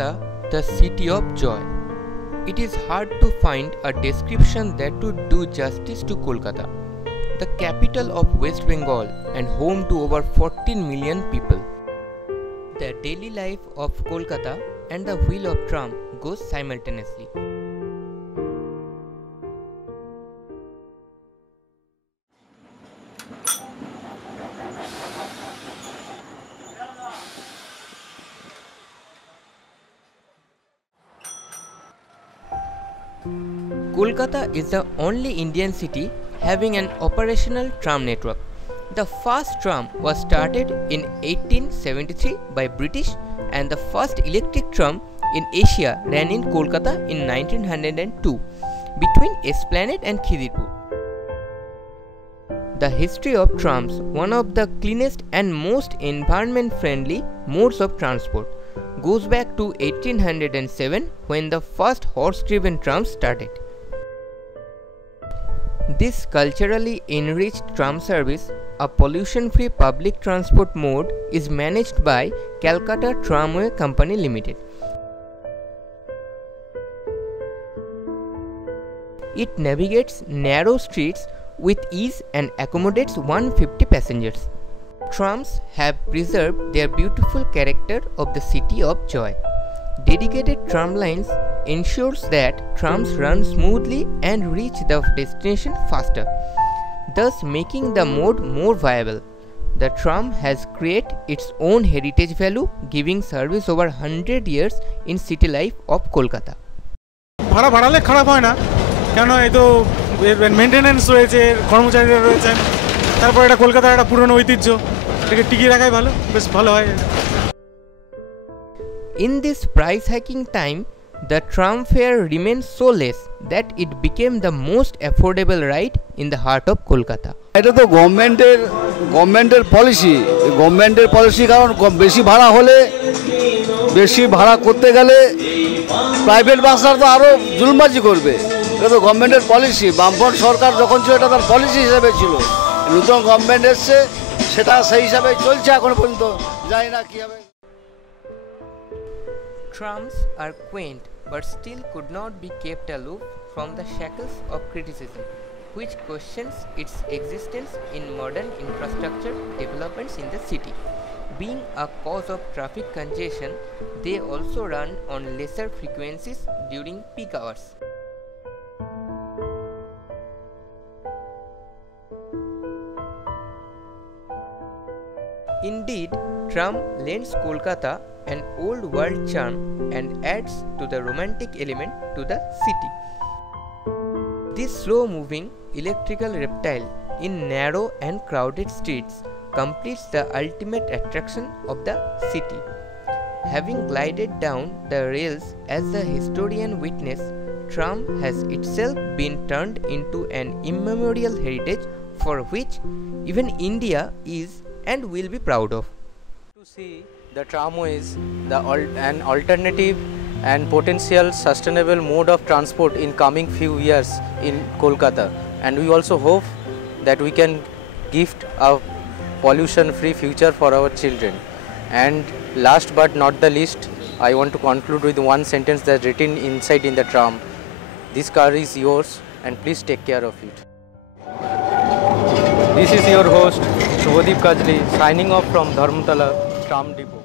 Kolkata, the city of joy. It is hard to find a description that would do justice to Kolkata, the capital of West Bengal and home to over 14 million people. The daily life of Kolkata and the wheel of tram goes simultaneously. Kolkata is the only Indian city having an operational tram network. The first tram was started in 1873 by British, and the first electric tram in Asia ran in Kolkata in 1902 between Esplanade and Khidirpur. The history of trams, one of the cleanest and most environment-friendly modes of transport, goes back to 1807 when the first horse-driven trams started. This culturally enriched tram service, a pollution-free public transport mode, is managed by Calcutta Tramway Company Limited. It navigates narrow streets with ease and accommodates 150 passengers. Trams have preserved their beautiful character of the city of joy. Dedicated tram lines ensures that trams run smoothly and reach the destination faster, thus making the mode more viable. The tram has created its own heritage value, giving service over 100 years in city life of Kolkata. ভাড়া বাড়ালে খারাপ হয় না, কেন এই তো maintenance রয়েছে, কর্মচারীরা রয়েছেন, তারপর এটা কলকাতার একটা পুরনো ঐতিহ্য, এটাকে টিকিয়ে রাখাই ভালো, বেশ ভালো হয়। In this price hiking time, the tram fare remained so less that it became the most affordable ride in the heart of Kolkata. এটা তো গভর্নমেন্টের পলিসি, কারণ বেশি ভাড়া হলে, বেশি ভাড়া করতে গেলে প্রাইভেট বাসরা তো আরো জুলুমবাজি করবে। এটা তো গভর্নমেন্টের পলিসি, বামফ্রন্ট সরকার যখন ছিল এটা তার পলিসি হিসেবে ছিল, নতুন গভর্নমেন্ট এসছে সেটা সেই হিসাবে চলছে এখন পর্যন্ত, জানি না কি হবে। Trams are quaint but still could not be kept aloof from the shackles of criticism, which questions its existence in modern infrastructure developments in the city. Being a cause of traffic congestion, they also run on lesser frequencies during peak hours. Indeed, tram lends Kolkata an old world charm and adds to the romantic element to the city. This slow-moving electrical reptile in narrow and crowded streets completes the ultimate attraction of the city. Having glided down the rails as the historian witness, tram has itself been turned into an immemorial heritage for which even India is and will be proud of. To see the tramways, an alternative and potential sustainable mode of transport in coming few years in Kolkata, and we also hope that we can gift a pollution-free future for our children. And last but not the least, I want to conclude with one sentence that's written inside in the tram: "This car is yours, and please take care of it." This is your host SUBHADEEP KAJLI signing off from Dharmtala Tram Depot.